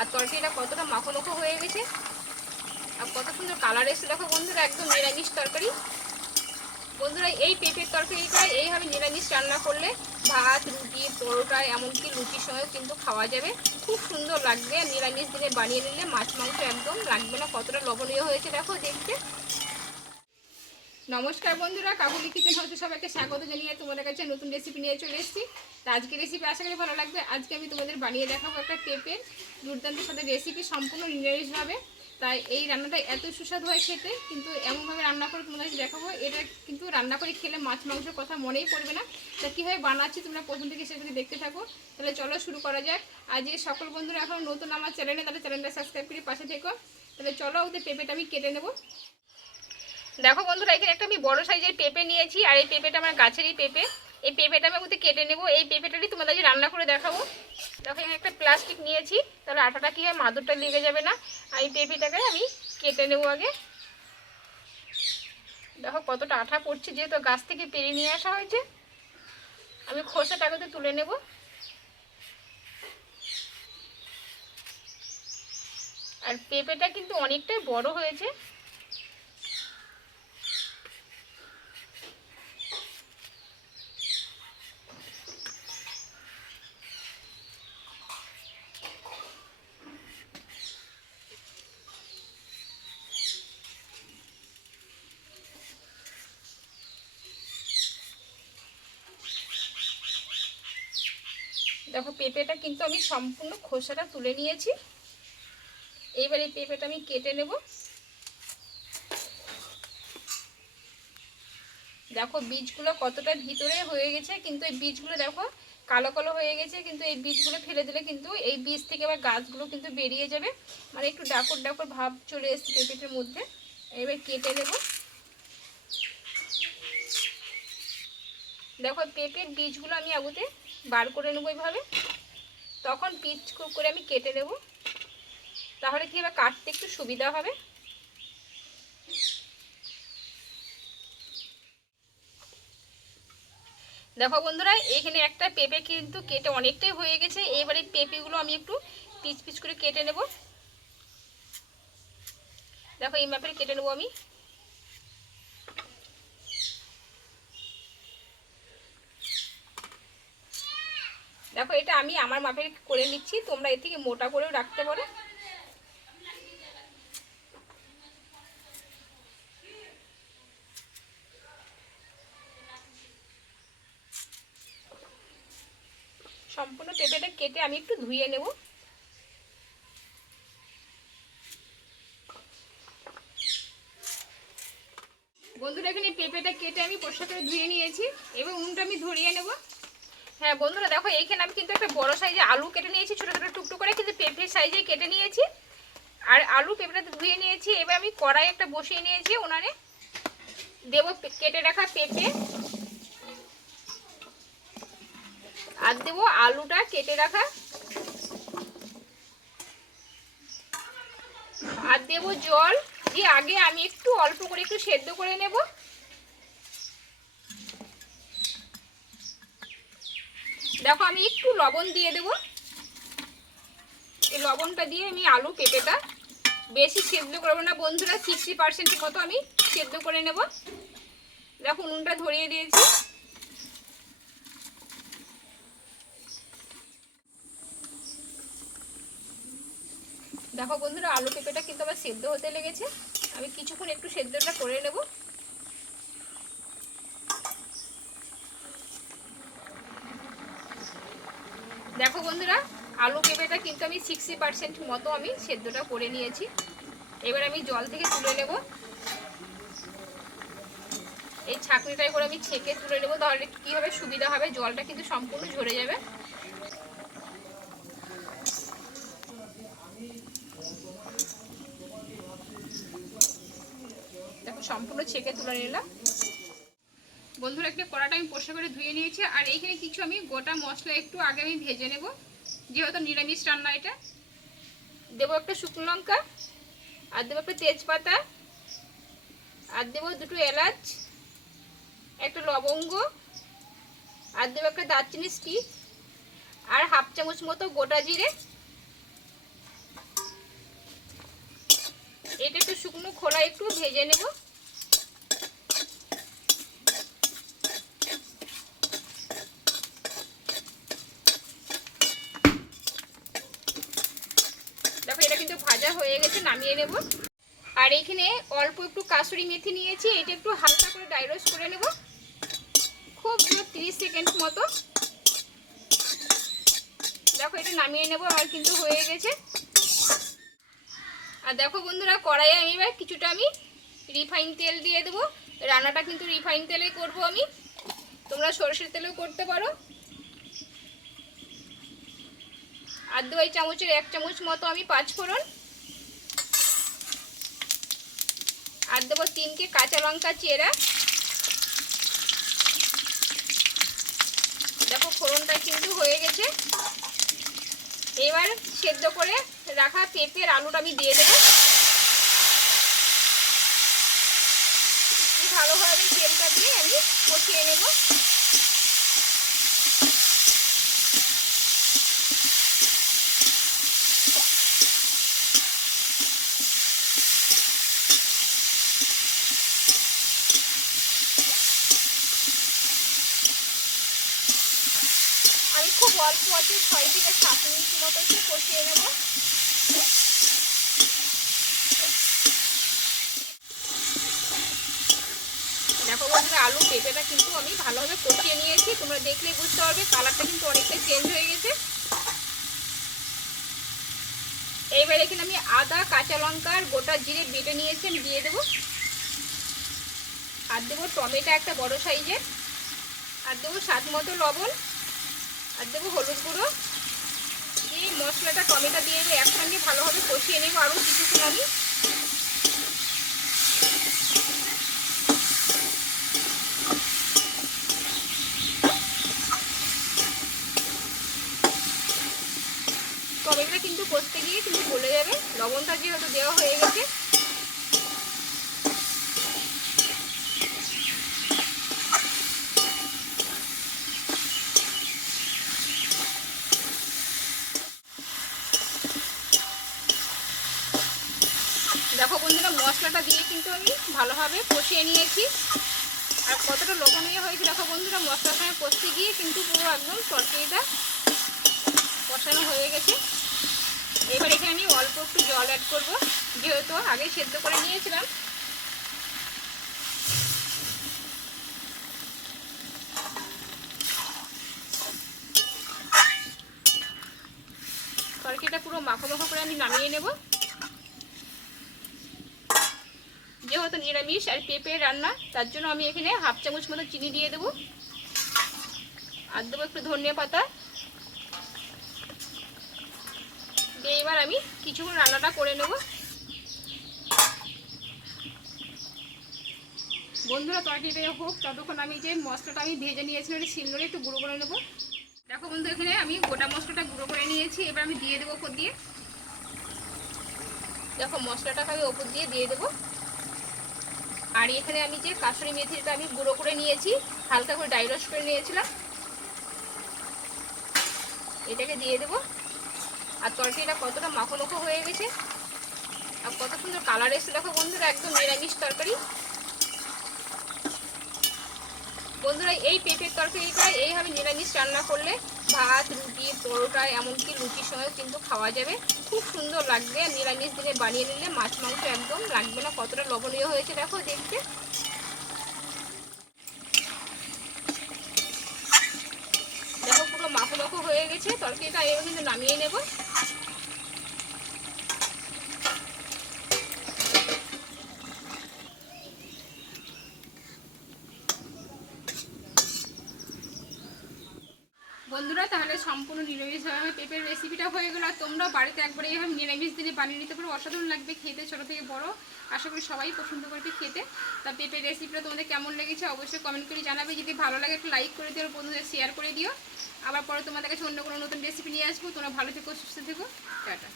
আর তরকারিটা কতটা মাখো মাখো হয়ে গেছে, আর কত সুন্দর কালার এসে দেখো বন্ধুরা, একদম নিরামিষ তরকারি। বন্ধুরা, এই পেঁপের তরকারিটা এইভাবে নিরামিষ রান্না করলে ভাত, রুটি, পরোটা, এমনকি লুচির সঙ্গে কিন্তু খাওয়া যাবে। খুব সুন্দর লাগবে নিরামিষ দিনে বানিয়ে নিলে মাছ মাংস একদম লাগবে না, কতটা লবণীয় হয়েছে দেখো দেখতে। নমস্কার বন্ধুরা, কাবুলি কিচেন হাউসে সবাইকে স্বাগত জানিয়ে তোমাদের কাছে নতুন রেসিপি নিয়ে চলে এসেছি। তো আজকে রেসিপি আশা করি ভালো লাগবে। আজকে আমি তোমাদের বানিয়ে দেখাবো একটা পেঁপের দুর্দান্ত সাথে রেসিপি সম্পূর্ণ নিরামিষভাবে তাই এই রান্নাটা এত সুস্বাদু হয় খেতে, কিন্তু এমনভাবে রান্না করে তোমাদেরকে দেখাবো। এটা কিন্তু রান্না করে খেলে মাছ, মাংসের কথা মনেই পড়বে না। তা কীভাবে বানাচ্ছি তোমরা প্রথম থেকে সেগুলি দেখতে থাকো। তাহলে চলো শুরু করা যাক। আর যে সকল বন্ধুরা এখন নতুন আমার চ্যানেলে তাহলে চ্যানেলটা সাবস্ক্রাইব করে পাশে থেকো। তাহলে চলো ওদের পেঁপেটা আমি কেটে নেব। দেখো বন্ধুরা, এখানে একটা আমি বড় সাইজের পেঁপে নিয়েছি, আর এই পেঁপেটা আমার গাছেরই পেঁপে। এই পেঁপেটা আমি মধ্যে কেটে নেব। এই পেঁপেটারই তোমাদের আজ রান্না করে দেখাবো। দেখো, এখানে একটা প্লাস্টিক নিয়েছি, তাহলে আটাটা কী হয়, মাদুরটা লেগে যাবে না। আর এই পেঁপেটাকে আমি কেটে নেব আগে। দেখো, কতটা আঠা পড়ছে, যেহেতু গাছ থেকে পেরে নিয়ে আসা হয়েছে। আমি খোসাটাকে তুলে নেব। আর পেঁপেটা কিন্তু অনেকটাই বড় হয়েছে। দেখো, পেঁপেটা কিন্তু আমি সম্পূর্ণ খোসাটা তুলে নিয়েছি। এইবার এই পেঁপেটা আমি কেটে নেব। দেখো, বীজগুলো কতটা ভিতরে হয়ে গেছে, কিন্তু এই বীজগুলো দেখো, কালো কালো হয়ে গেছে, কিন্তু এই বীজগুলো ফেলে দিলে কিন্তু এই বীজ থেকে আবার গাছগুলো কিন্তু বেরিয়ে যাবে। মানে একটু ডাকর ডাকর ভাব চলে এসছে পেঁপেটার মধ্যে। এবার কেটে নেব। দেখো, পেঁপের বীজগুলো আমি আগুতে বার করে নেব এইভাবে তখন পিচ করে আমি কেটে নেব। তাহলে কি হবে? কাটতে একটু সুবিধা হবে। দেখো বন্ধুরা, এখানে একটা পেঁপে কিন্তু কেটে অনেকটাই হয়ে গেছে। এবারে পেঁপেগুলো আমি একটু পিচ পিচ করে কেটে নেব। দেখো এই মাপের কেটে নেব আমি। দেখো, এটা আমি আমার মাপের করে নিচ্ছি, তোমরা এর থেকে মোটা করেও রাখতে পারো। সম্পূর্ণ পেঁপেটা কেটে আমি একটু ধুয়ে নেব। বন্ধুরা, এখানে পেঁপেটা কেটে আমি করে ধুয়ে নিয়েছি এবং উনুনটা আমি ধরিয়ে নেব। হ্যাঁ বন্ধুরা দেখো, এইখানে আমি কিন্তু একটা বড় সাইজে আলু কেটে নিয়েছি, ছোটো ছোটো টুকটুক করে, কিন্তু পেঁপের সাইজে কেটে নিয়েছি। আর আলু পেঁপেটা ধুয়ে নিয়েছি, এবার আমি কড়াই একটা বসিয়ে নিয়েছি ওনারে দেব কেটে রাখা পেঁপে। আর দেবো আলুটা কেটে রাখা। আর দেবো জল, দিয়ে আগে আমি একটু অল্প করে একটু সেদ্ধ করে নেব। দেখো, আমি একটু লবণ দিয়ে দেবো। এই লবণটা দিয়ে আমি আলু পেঁপেটা বেশি সেদ্ধ করব না। বন্ধুরা সিক্সটি পার্সেন্টের মতো আমি সেদ্ধ করে নেব। দেখো, উনুনটা ধরিয়ে দিয়েছি। দেখো বন্ধুরা, আলু পেঁপেটা কিন্তু আবার সেদ্ধ হতে লেগেছে। আমি কিছুক্ষণ একটু সেদ্ধটা করে নেব দেখো বন্ধুরা আলু পেঁপেটা কিন্তু আমি সিক্সটি পার্সেন্ট মতো আমি সেদ্ধটা করে নিয়েছি। এবার আমি জল থেকে তুলে নেব। এই ছাঁকনিটাই করে আমি ছেঁকে তুলে নেব, তাহলে কী হবে সুবিধা হবে? জলটা কিন্তু সম্পূর্ণ ঝরে যাবে। দেখো, সম্পূর্ণ ছেঁকে তুলে নিলাম। বন্ধুরা, একটা কড়াটা আমি পরিষ্কার করে ধুয়ে নিয়েছি, আর এইখানে কিছু আমি গোটা মশলা একটু আগে আমি ভেজে নেব। যেহেতু নিরামিষ রান্না এটা, দেবো একটা শুকনো লঙ্কা, আর দেবো একটা তেজপাতা, আর দেবো দুটো এলাচ, একটা লবঙ্গ, আর দেবো একটা দারচিনি স্টিক আর হাফ চামচ মতো গোটা জিরে। এটা একটু শুকনো খোলা একটু ভেজে নেব। কিন্তু ভাজা হয়ে গেছে, নামিয়ে নেব। আর এখানে অল্প একটু কাসুরি মেথি নিয়েছি, এটা একটু হালকা করে ড্রাই রোস্ট করে নেব। খুব তিরিশ সেকেন্ড মতো। দেখো, এটা নামিয়ে নেব, আমার কিন্তু হয়ে গেছে। আর দেখো বন্ধুরা, কড়াইয়ে আমি এবার কিছুটা আমি রিফাইন তেল দিয়ে দেবো। রান্নাটা কিন্তু রিফাইন তেলে করব আমি। তোমরা সরষের তেলেও করতে পারো। আর দু চামচের এক চামচ মতো আমি পাঁচ ফোড়ন। আর দেবো তিনটে কাঁচা লঙ্কা চেরা। দেখো ফোড়নটা কিন্তু হয়ে গেছে। এবার সেদ্ধ করে রাখা পেঁপের আলুটা আমি দিয়ে দেবো। ভালোভাবে তেলটা দিয়ে আমি কষিয়ে নেব। খুব অল্প আছে, ছয় থেকে সাত মিনিট মতো একটু কষিয়ে নেব। দেখো বন্ধুরা আলু পেঁপেটা কিন্তু আমি ভালোভাবে কষিয়ে নিয়েছি, তোমরা দেখলেই বুঝতে পারবে, কালারটা কিন্তু অনেকটা চেঞ্জ হয়ে গেছে। এইবার এখানে আমি আদা, কাঁচা লঙ্কা আর গোটা জিরে বেটে নিয়েছি, আমি দিয়ে দেবো। আর দেবো টমেটো একটা বড় সাইজের। আর দেবো স্বাদ মতো লবণ। আর দেবো হলুদ গুঁড়ো। এই মশলাটা টমেটো দিয়ে একসঙ্গে ভালোভাবে কষিয়ে নেব আরও কিছুক্ষণ আমি টমেটোটা কিন্তু করতে গিয়ে কিন্তু গলে যাবে লবণটা যেহেতু দেওয়া হয়ে গেছে দেখো বন্ধুরা মশলাটা দিয়ে কিন্তু আমি ভালোভাবে কষিয়ে নিয়েছি। আর কতটা লবণীয় হয়েছে দেখো বন্ধুরা, মশলার সঙ্গে কষতে গিয়ে কিন্তু পুরো একদম তরকারিটা কষানো হয়ে গেছে। এবার এখানে আমি অল্প একটু জল অ্যাড করব, যেহেতু আগে সেদ্ধ করে নিয়েছিলাম। তরকারিটা পুরো মাখো মাখো করে আমি নামিয়ে নেব। যেহেতু নিরামিষ আর পেঁপে রান্না, তার জন্য আমি এখানে হাফ চামচ মতো চিনি দিয়ে দেবো। আর দেবো একটু ধনিয়া পাতা। দিয়ে এবার আমি কিছুক্ষণ রান্নাটা করে নেব। বন্ধুরা, তরকারিটা হোক, ততক্ষণ আমি যে মশলাটা আমি ভেজে নিয়েছিলাম শিলনোড়ে একটু গুঁড়ো করে নেব। দেখো বন্ধু এখানে আমি গোটা মশলাটা গুঁড়ো করে নিয়েছি, এবার আমি দিয়ে দেবো ওপর দিয়ে। দেখো মশলাটাকে আমি ওপর দিয়ে দিয়ে দেবো। আর এখানে আমি যে কাশুরি মেথিটা আমি গুঁড়ো করে নিয়েছি, হালকা করে ডাইরস করে নিয়েছিলাম। এটাকে দিয়ে দেব। আর তরকারিটা কতটা মাখো হয়ে গেছে, আর কত সুন্দর কালার এসে দেখো বন্ধুরা, একদম নিরামিষ তরকারি। বন্ধুরা, এই পেঁপের তরকারিটা এইভাবে নিরামিষ রান্না করলে ভাত, রুটি, পরোটা, এমনকি লুচির সঙ্গেও কিন্তু খাওয়া যাবে। খুব সুন্দর লাগবে, আর নিরামিষ দিনে বানিয়ে নিলে মাছ, মাংস একদম লাগবে না, কতটা লবণীয় হয়েছে দেখো, দেখতে। দেখো পুরো মাখো মাখো হয়ে গেছে, তরকারিটা এবার কিন্তু নামিয়ে নেব বন্ধুরা তাহলে সম্পূর্ণ নিরামিষভাবে পেঁপের রেসিপিটা হয়ে গেল। আর তোমরা বাড়িতে একবার এইভাবে নিরামিষ দিনে বানিয়ে নিতে পারো। অসাধারণ লাগবে খেতে, ছোটো থেকে বড়। আশা করি সবাই পছন্দ করবে খেতে। তা পেঁপের রেসিপিটা তোমাদের কেমন লেগেছে অবশ্যই কমেন্ট করে জানাবে। যদি ভালো লাগে একটু লাইক করে দিও বন্ধুদের শেয়ার করে দিও। আবার পরে তোমাদের কাছে অন্য কোনো নতুন রেসিপি নিয়ে আসব। তোমরা ভালো থেকো, সুস্থ থেকো। টাটা।